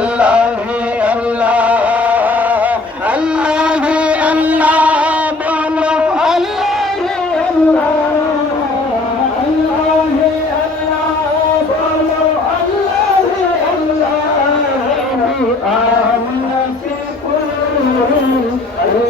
اللہ اللہ اللہ اللہ اللہ اللہ اللہ اللہ اللہ اللہ اللہ अलो अल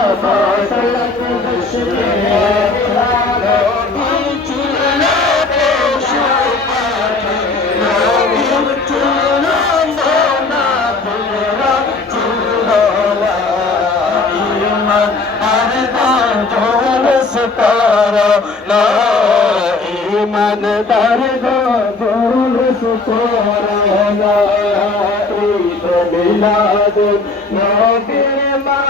चूल जो सुर ई मन तर